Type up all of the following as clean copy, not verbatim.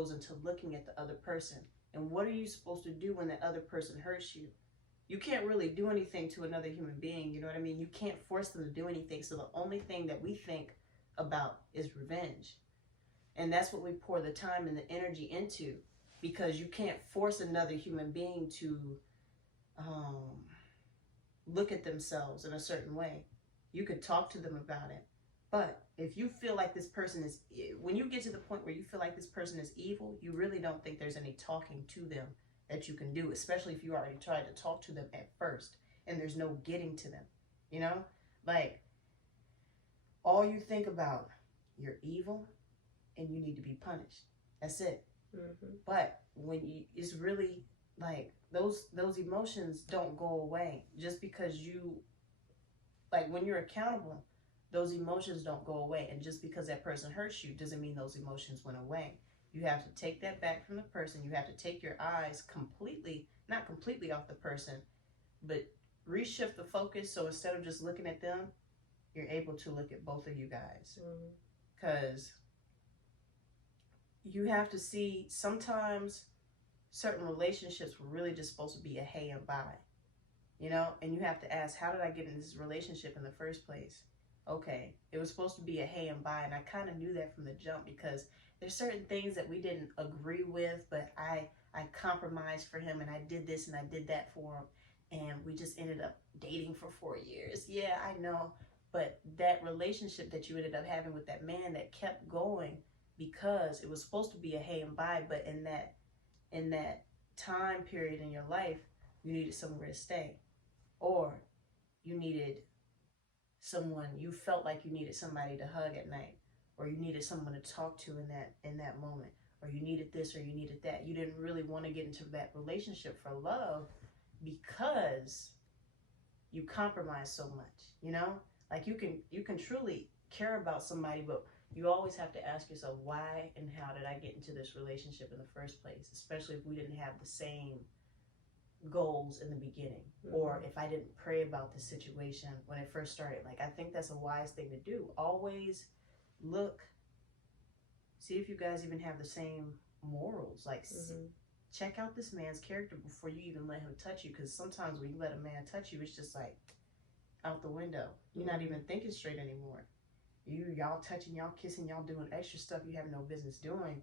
goes into looking at the other person. And what are you supposed to do when that other person hurts you? You can't really do anything to another human being, you know what I mean? You can't force them to do anything. So the only thing that we think about is revenge. And that's what we pour the time and the energy into, because you can't force another human being to look at themselves in a certain way. You could talk to them about it. But if you feel like this person is, when you get to the point where you feel like this person is evil, you really don't think there's any talking to them that you can do, especially if you already tried to talk to them at first and there's no getting to them, you know? Like, all you think about, you're evil and you need to be punished. That's it. Mm-hmm. But when you, it's really like those emotions don't go away just because you, like when you're accountable, those emotions don't go away. And just because that person hurts you doesn't mean those emotions went away. You have to take that back from the person. You have to take your eyes completely, not completely off the person, but reshift the focus. So instead of just looking at them, you're able to look at both of you guys. Because you have to see, sometimes certain relationships were really just supposed to be a hey and bye, you know? And you have to ask, how did I get in this relationship in the first place? Okay, it was supposed to be a hey and bye, and I kind of knew that from the jump, because there's certain things that we didn't agree with, but I compromised for him, and I did this and I did that for him, and we just ended up dating for 4 years. Yeah, I know, but that relationship that you ended up having with that man that kept going because it was supposed to be a hey and bye, but in that time period in your life, you needed somewhere to stay, or you needed someone, you felt like you needed somebody to hug at night, or you needed someone to talk to in that moment, or you needed this or you needed that. You didn't really want to get into that relationship for love because you compromise so much, you know? Like you can truly care about somebody, but you always have to ask yourself, why and how did I get into this relationship in the first place? Especially if we didn't have the same goals in the beginning, or if I didn't pray about the situation when it first started. Like, I think that's a wise thing to do. Always look, see if you guys even have the same morals. Like, check out this man's character before you even let him touch you, because sometimes when you let a man touch you, it's just like out the window. You're not even thinking straight anymore. Y'all touching, y'all kissing, y'all doing extra stuff you have no business doing.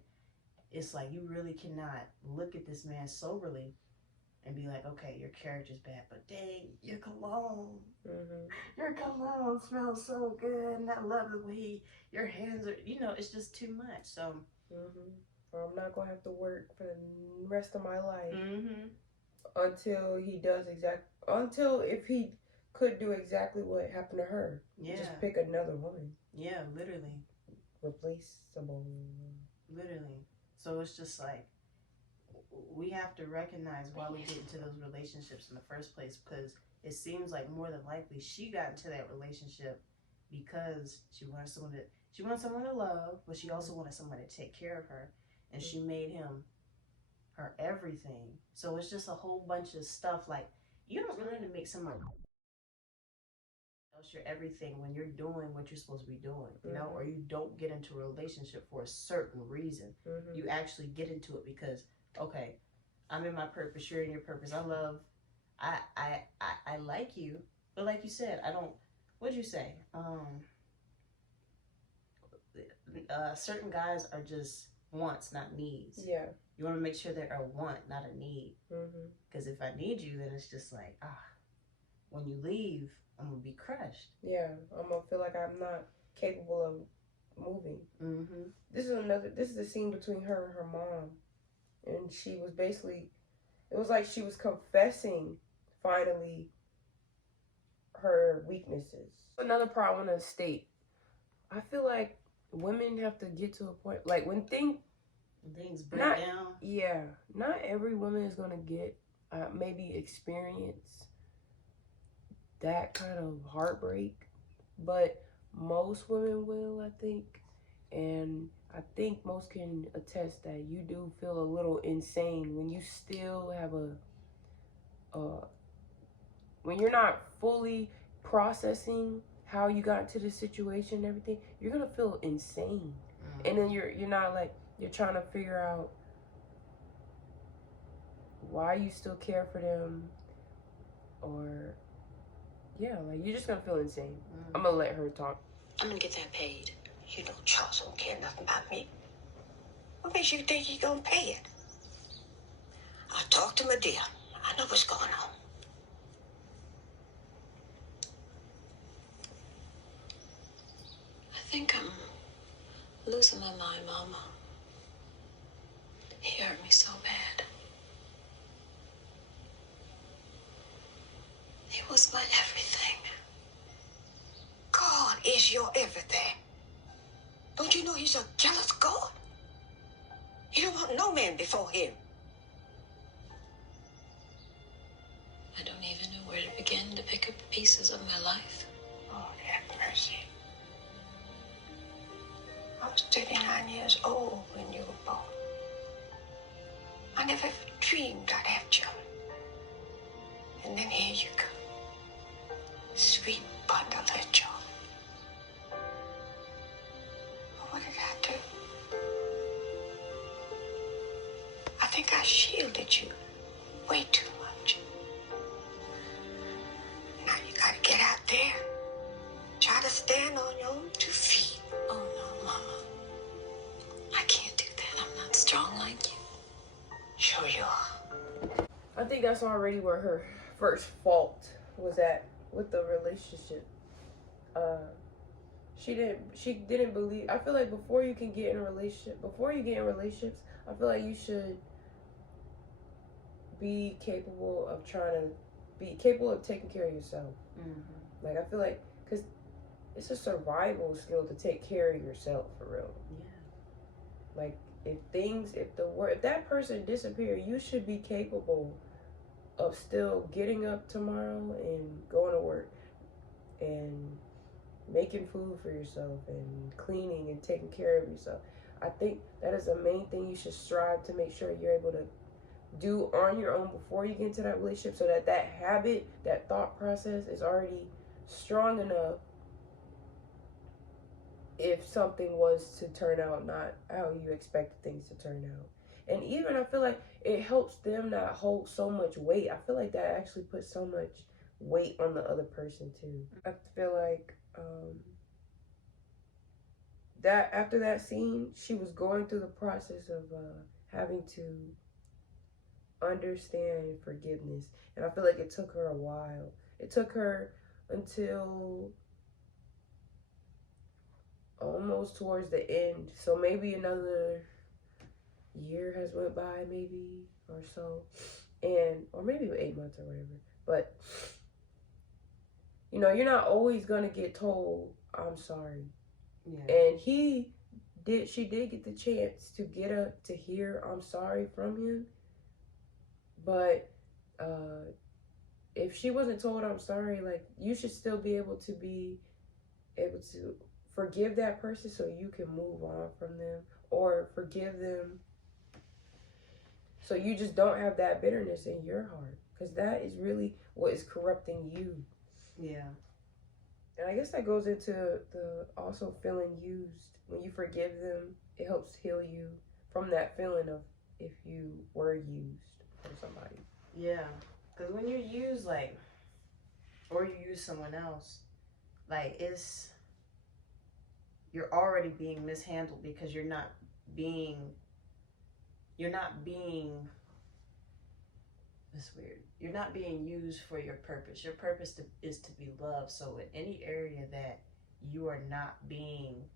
It's like you really cannot look at this man soberly and be like, okay, your character's bad, but dang, your cologne, your cologne smells so good, and I love the way your hands are, you know, it's just too much. So, or I'm not gonna have to work for the rest of my life until he does until if he could do exactly what happened to her. Yeah. Just pick another woman. Yeah, literally. Replaceable. Literally. So it's just like, we have to recognize why we get into those relationships in the first place, because it seems like more than likely she got into that relationship because she wanted someone to love, but she also wanted someone to take care of her, and she made him her everything. So it's just a whole bunch of stuff. Like, you don't really need to make someone else your everything when you're doing what you're supposed to be doing, you know, or you don't get into a relationship for a certain reason. You actually get into it because, okay, I'm in my purpose, you're in your purpose. I like you, but like you said, I don't, what'd you say? Certain guys are just wants, not needs. Yeah. You want to make sure they're a want, not a need. Because if I need you, then it's just like, when you leave, I'm going to be crushed. Yeah, I'm going to feel like I'm not capable of moving. This is the scene between her and her mom. And she was basically, it was like she was confessing, finally, her weaknesses. Another problem I want to state, I feel like women have to get to a point, like when things break down. Yeah, not every woman is going to get, maybe experience that kind of heartbreak, but most women will, I think. And I think most can attest that you do feel a little insane when you still have when you're not fully processing how you got into the situation and everything. You're gonna feel insane, and then you're not like, You're trying to figure out why you still care for them, or yeah, like you're just gonna feel insane. I'm gonna let her talk. I'm gonna get that paid. You know Charles don't care nothing about me. What makes you think he's gonna pay it? I talked to my dear. I know what's going on. I think I'm losing my mind, Mama. He hurt me so bad. He was my everything. God is your everything. Don't you know he's a jealous God? He don't want no man before him. I don't even know where to begin to pick up the pieces of my life. Oh, have mercy. I was 39 years old when you were born. I never dreamed I'd have children. And then here you come. Sweet bundle of joy. But what did I do? I think I shielded you way too much. Now you gotta get out there. Try to stand on your own 2 feet. Oh, no, Mama. I can't do that. I'm not strong like you. Sure you are. I think that's already where her first fault was at with the relationship. She didn't believe. I feel like before you get in relationships, I feel like you should be capable of taking care of yourself. Mm-hmm. Like, I feel like, because it's a survival skill to take care of yourself, for real. Yeah. Like, if that person disappeared, you should be capable of still getting up tomorrow and going to work and making food for yourself and cleaning and taking care of yourself. I think that is the main thing you should strive to make sure you're able to do on your own before you get into that relationship, so that habit, that thought process is already strong enough if something was to turn out not how you expected things to turn out. And even I feel like it helps them not hold so much weight. I feel like that actually puts so much weight on the other person too. I feel like that after that scene, she was going through the process of having to understand forgiveness, and I feel like it took her a while. It took her until almost towards the end, so maybe another year has went by, maybe, or so, or maybe 8 months or whatever. But you know, you're not always gonna get told I'm sorry. Yeah. And she did get the chance to to hear I'm sorry from him. But if she wasn't told I'm sorry, like, you should still be able to forgive that person so you can move on from them, or forgive them so you just don't have that bitterness in your heart, because that is really what is corrupting you. Yeah. And I guess that goes into the also feeling used. When you forgive them, it helps heal you from that feeling of if you were used from somebody. Yeah, because when you're used, like, or you use someone else, like, you're already being mishandled, because you're not being, it's weird. You're not being used for your purpose. Your purpose is to be loved. So in any area that you are not being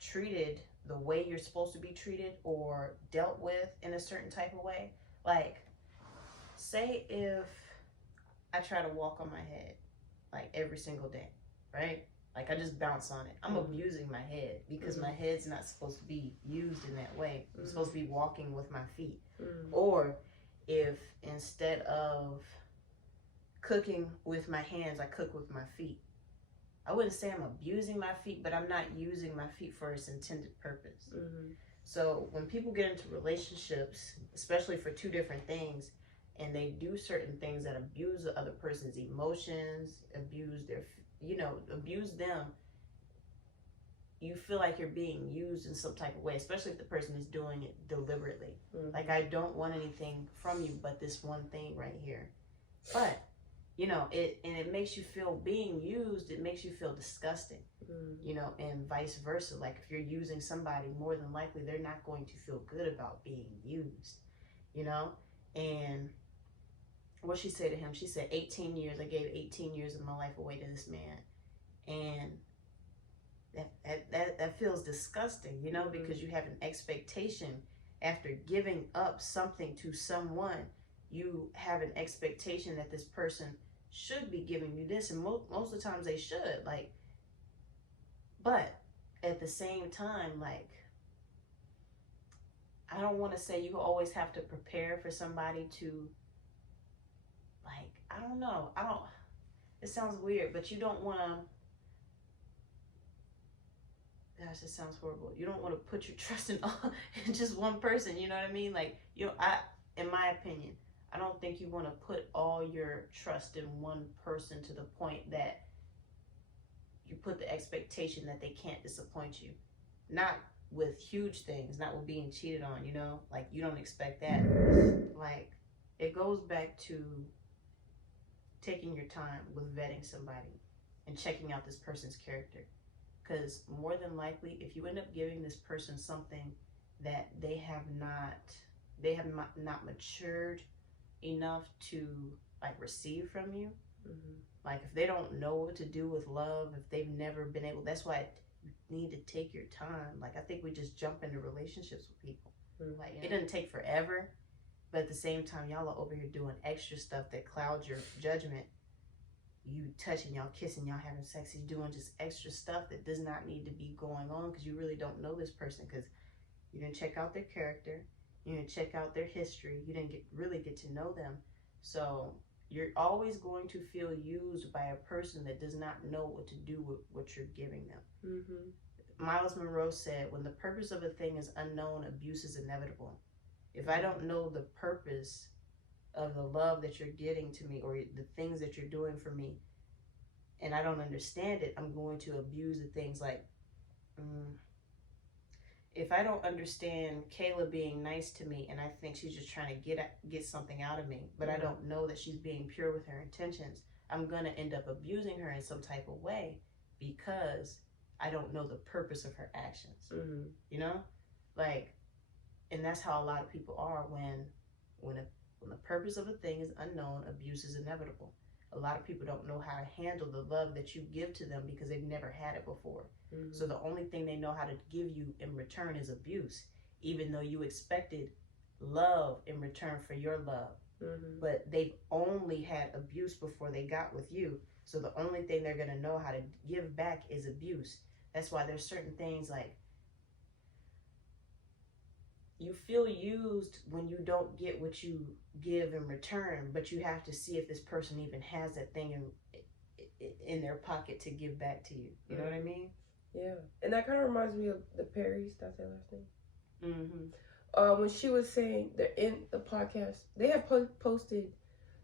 treated the way you're supposed to be treated, or dealt with in a certain type of way, like, say if I try to walk on my head, like, every single day, right? Like, I just bounce on it. I'm abusing my head, because my head's not supposed to be used in that way. I'm supposed to be walking with my feet. Or if instead of cooking with my hands, I cook with my feet. I wouldn't say I'm abusing my feet, but I'm not using my feet for its intended purpose. So when people get into relationships, especially for two different things, and they do certain things that abuse the other person's emotions, abuse them, you feel like you're being used in some type of way, especially if the person is doing it deliberately. Like, I don't want anything from you but this one thing right here. But, you know, it makes you feel being used, it makes you feel disgusting, you know, and vice versa. Like, if you're using somebody, more than likely they're not going to feel good about being used, you know? And what she said to him, she said, 18 years, I gave 18 years of my life away to this man. And that feels disgusting, you know, because you have an expectation after giving up something to someone. You have an expectation that this person should be giving you this, and most of the times they should, like, but at the same time, like, I don't want to say you always have to prepare for somebody to, like, I don't know, it sounds weird, but you don't want to, gosh, it sounds horrible. You don't want to put your trust in just one person. You know what I mean? Like, you know, in my opinion, I don't think you want to put all your trust in one person to the point that you put the expectation that they can't disappoint you. Not with huge things, not with being cheated on, you know? Like, you don't expect that. Like, it goes back to taking your time with vetting somebody and checking out this person's character. Because more than likely, if you end up giving this person something that they have not matured enough to, like, receive from you, like, if they don't know what to do with love, if they've never been able, that's why you need to take your time. Like, I think we just jump into relationships with people. Like, it doesn't take forever, but at the same time, y'all are over here doing extra stuff that clouds your judgment. You touching, y'all kissing, y'all having sex, he's doing just extra stuff that does not need to be going on, because you really don't know this person, because you didn't check out their character, you didn't check out their history, you didn't really get to know them. So you're always going to feel used by a person that does not know what to do with what you're giving them. Miles Monroe said, when the purpose of a thing is unknown, abuse is inevitable. If I don't know the purpose of the love that you're getting to me, or the things that you're doing for me, and I don't understand it, I'm going to abuse the things. Like, if I don't understand Kayla being nice to me, and I think she's just trying to get something out of me, but I don't know that she's being pure with her intentions, I'm gonna end up abusing her in some type of way, because I don't know the purpose of her actions. You know, like, and that's how a lot of people are when the purpose of a thing is unknown, abuse is inevitable. A lot of people don't know how to handle the love that you give to them because they've never had it before. So the only thing they know how to give you in return is abuse, even though you expected love in return for your love. But they've only had abuse before they got with you. So the only thing they're going to know how to give back is abuse. That's why there's certain things like, you feel used when you don't get what you give in return, but you have to see if this person even has that thing in their pocket to give back to you. You know what I mean? Yeah. And that kind of reminds me of the Perrys. That's their last name. When she was saying that in the podcast, they have posted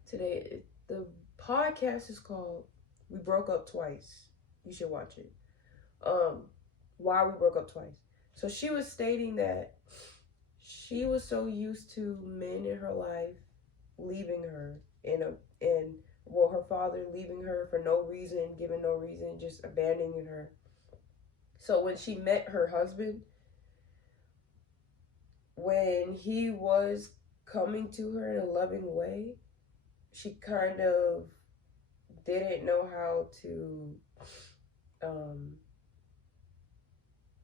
today. The podcast is called "We Broke Up Twice." You should watch it. Why we broke up twice. So she was stating that she was so used to men in her life leaving her, and her father leaving her for no reason, giving no reason, just abandoning her. So when she met her husband, when he was coming to her in a loving way, she kind of didn't know how to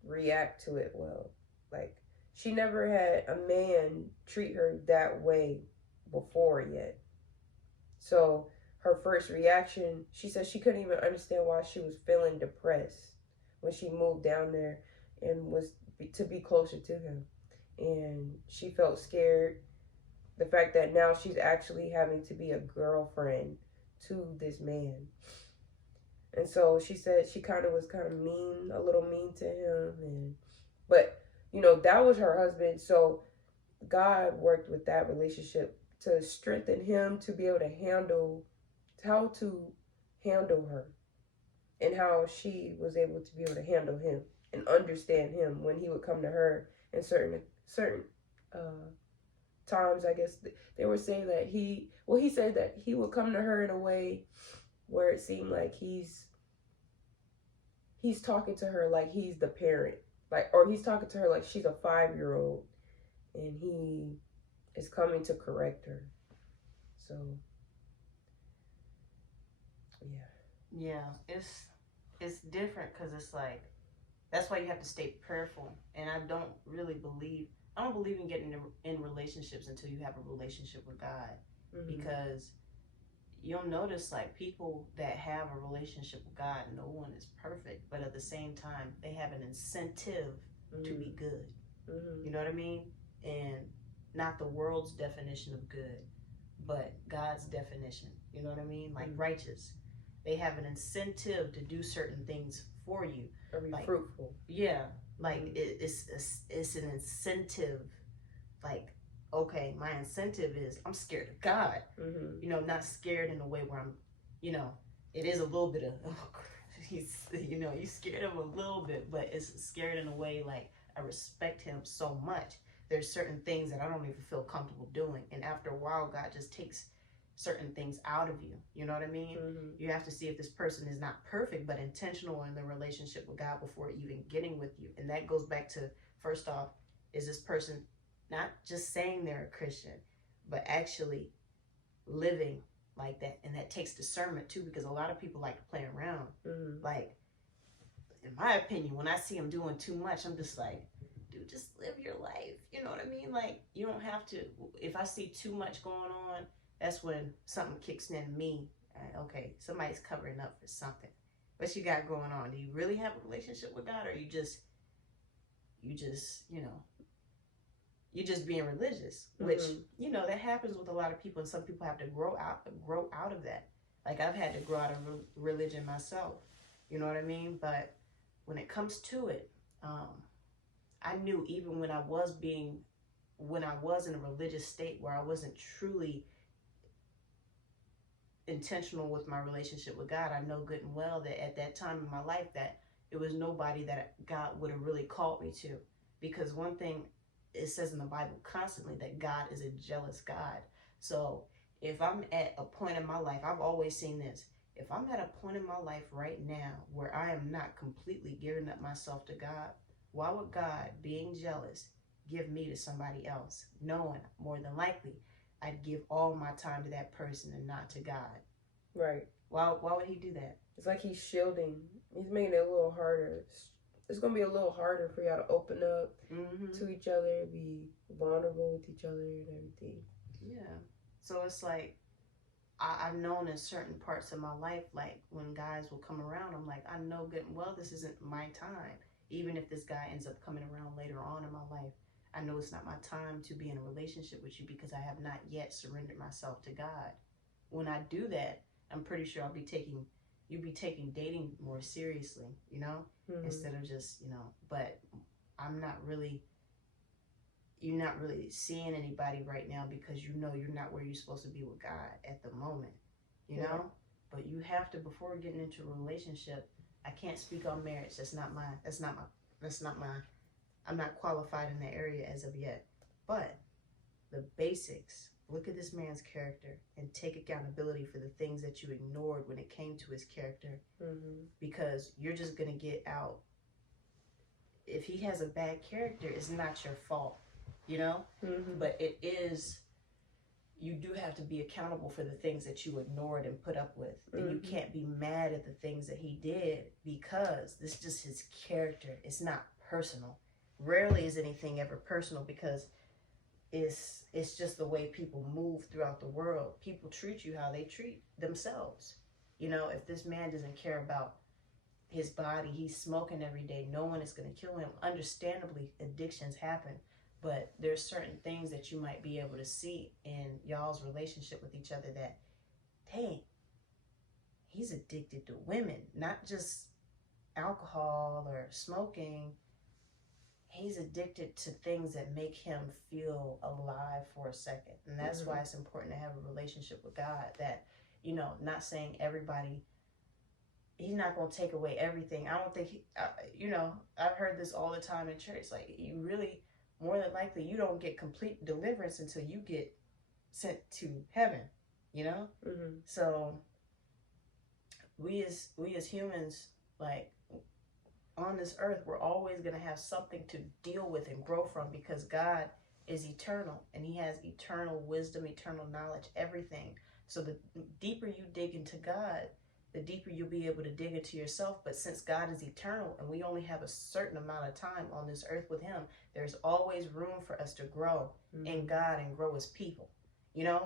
react to it well. Like, she never had a man treat her that way before yet. So her first reaction, she said she couldn't even understand why she was feeling depressed when she moved down there and was to be closer to him. And she felt scared. The fact that now she's actually having to be a girlfriend to this man. And so she said she was mean, a little mean to him. But, you know, that was her husband. So God worked with that relationship to strengthen him to be able to handle her, and how she was able to be able to handle him. and understand him when he would come to her in certain times. I guess they would say that he said that he would come to her in a way where it seemed like he's talking to her like he's the parent, like, or he's talking to her like she's a 5-year-old, and he is coming to correct her. So yeah, it's different because it's like, that's why you have to stay prayerful. And I don't believe in getting in relationships until you have a relationship with God. Because you'll notice, like, people that have a relationship with God, no one is perfect, but at the same time they have an incentive to be good. You know what I mean? And not the world's definition of good, but God's definition. You know what I mean? Like righteous. They have an incentive to do certain things for you. Or be like, fruitful. Yeah. Like it's an incentive. Like, okay, my incentive is I'm scared of God. You know, not scared in a way where I'm, you know, it is a little bit of, he's, you know, you're scared of a little bit, but it's scared in a way like I respect him so much. There's certain things that I don't even feel comfortable doing. And after a while, God just takes certain things out of you. You know what I mean? You have to see if this person is not perfect, but intentional in the relationship with God before even getting with you. And that goes back to, first off, is this person not just saying they're a Christian, but actually living like that? And that takes discernment too, because a lot of people like to play around. Like, in my opinion, when I see them doing too much, I'm just like, dude, just live your life. You know what I mean? Like, you don't have to. If I see too much going on, that's when something kicks in me. Okay, somebody's covering up for something. What you got going on? Do you really have a relationship with God, or you just, you know, you're just being religious? Which, you know, that happens with a lot of people, and some people have to grow out of that. Like, I've had to grow out of religion myself. You know what I mean? But when it comes to it, I knew even when I was in a religious state where I wasn't truly intentional with my relationship with God, I know good and well that at that time in my life that it was nobody that God would have really called me to. Because one thing, it says in the Bible constantly that God is a jealous God. So if I'm at a point in my life, I've always seen this, if I'm at a point in my life right now where I am not completely giving up myself to God, why would God, being jealous, give me to somebody else, knowing more than likely I'd give all my time to that person and not to God? Right. Why would he do that? It's like he's shielding. He's making it a little harder. It's going to be a little harder for y'all to open up to each other, be vulnerable with each other and everything. Yeah. So it's like, I've known in certain parts of my life, like when guys will come around, I'm like, I know good and well this isn't my time. Even if this guy ends up coming around later on in my life, I know it's not my time to be in a relationship with you because I have not yet surrendered myself to God. When I do that, I'm pretty sure you'll be taking dating more seriously, you know, instead of just, you know, but you're not really seeing anybody right now because you know you're not where you're supposed to be with God at the moment, you know? But you have to, before getting into a relationship, I can't speak on marriage. I'm not qualified in that area as of yet. But the basics, look at this man's character and take accountability for the things that you ignored when it came to his character. Because you're just going to get out. If he has a bad character, it's not your fault, you know? But it is, you do have to be accountable for the things that you ignored and put up with. And you can't be mad at the things that he did because this is just his character. It's not personal. Rarely is anything ever personal because it's just the way people move throughout the world. People treat you how they treat themselves. You know, if this man doesn't care about his body, he's smoking every day, no one is going to kill him. Understandably, addictions happen, but there's certain things that you might be able to see in y'all's relationship with each other that, dang, he's addicted to women, not just alcohol or smoking. He's addicted to things that make him feel alive for a second. And that's why it's important to have a relationship with God that, you know, not saying everybody he's not going to take away everything. I don't think, I've heard this all the time in church. Like, you really, more than likely, you don't get complete deliverance until you get sent to heaven, Mm-hmm. So we as humans, like, on this earth, we're always going to have something to deal with and grow from, because God is eternal and he has eternal wisdom, eternal knowledge, everything. So the deeper you dig into God, the deeper you'll be able to dig into yourself. But since God is eternal and we only have a certain amount of time on this earth with him, there's always room for us to grow in God and grow as people,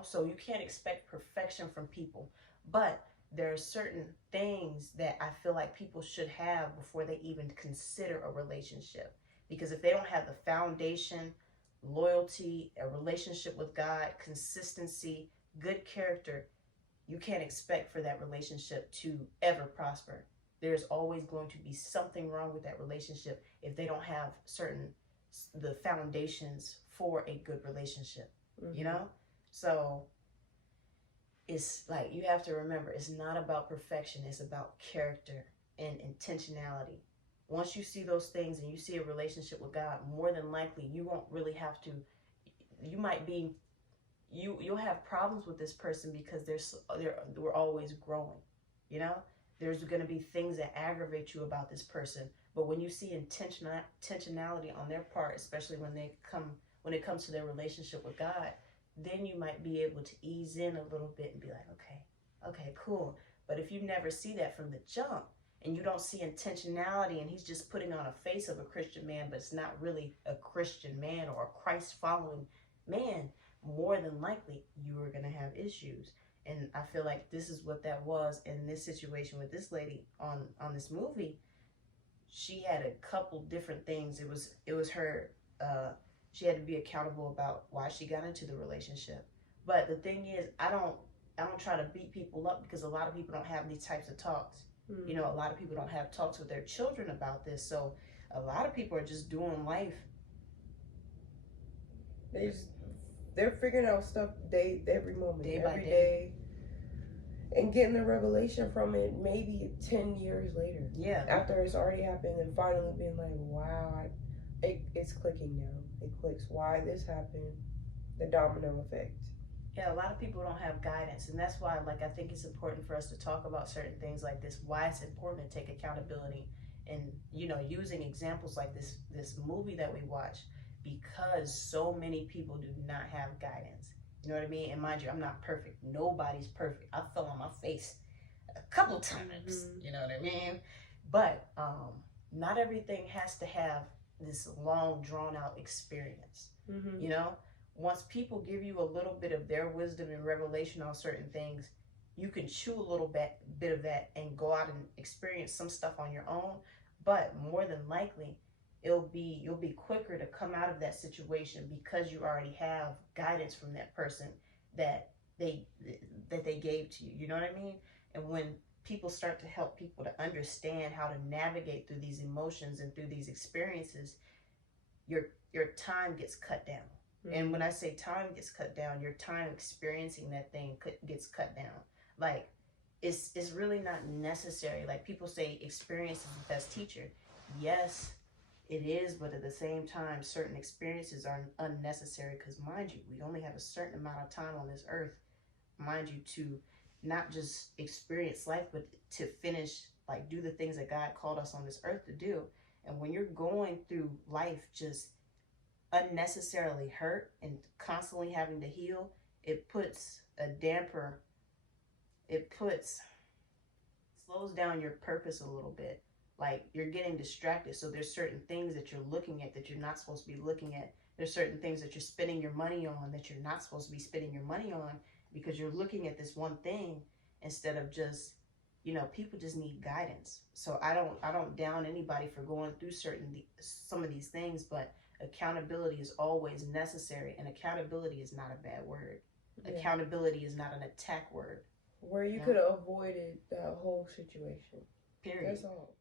so you can't expect perfection from people. But there are certain things that I feel like people should have before they even consider a relationship. Because if they don't have the foundation, loyalty, a relationship with God, consistency, good character, you can't expect for that relationship to ever prosper. There's always going to be something wrong with that relationship if they don't have the foundations for a good relationship, So it's like, you have to remember, it's not about perfection, it's about character and intentionality. Once you see those things and you see a relationship with God, more than likely you won't really have to, you'll have problems with this person because we're always growing, there's going to be things that aggravate you about this person. But when you see intentionality on their part, especially when it comes to their relationship with God, then you might be able to ease in a little bit and be like, okay, cool. But if you never see that from the jump, and you don't see intentionality, and he's just putting on a face of a Christian man, but it's not really a Christian man or a Christ following man, more than likely you are going to have issues. And I feel like this is what that was in this situation with this lady on this movie. She had a couple different things. It was her, she had to be accountable about why she got into the relationship. But the thing is, I don't try to beat people up, because a lot of people don't have these types of talks. A lot of people don't have talks with their children about this. So a lot of people are just doing life. They're figuring out stuff every moment, every day, and getting the revelation from it maybe 10 years later. Yeah. After it's already happened, and finally being like, wow, it's clicking now. It clicks why this happened, the domino effect. Yeah, a lot of people don't have guidance, and that's why, like, I think it's important for us to talk about certain things like this, why it's important to take accountability, and using examples like this movie that we watch, because so many people do not have guidance. You know what I mean? And mind you, I'm not perfect. Nobody's perfect. I fell on my face a couple times. You know what I mean? But not everything has to have this long, drawn out experience. Once people give you a little bit of their wisdom and revelation on certain things, you can chew a little bit of that and go out and experience some stuff on your own. But more than likely, you'll be quicker to come out of that situation, because you already have guidance from that person that they gave to you. You know what I mean? And when people start to help people to understand how to navigate through these emotions and through these experiences, your time gets cut down. And when I say time gets cut down, your time experiencing that thing gets cut down. Like, it's really not necessary. Like, people say experience is the best teacher. Yes, it is, but at the same time, certain experiences are unnecessary, because, mind you, we only have a certain amount of time on this earth, mind you, to not just experience life, but to finish, like, do the things that God called us on this earth to do. And when you're going through life just unnecessarily hurt and constantly having to heal, it puts a damper, slows down your purpose a little bit. Like, you're getting distracted. So there's certain things that you're looking at that you're not supposed to be looking at. There's certain things that you're spending your money on that you're not supposed to be spending your money on, because you're looking at this one thing instead of just, people just need guidance. So I don't down anybody for going through some of these things, but accountability is always necessary, and accountability is not a bad word. Yeah. Accountability is not an attack word. Where you could have avoided that whole situation. Period. That's all.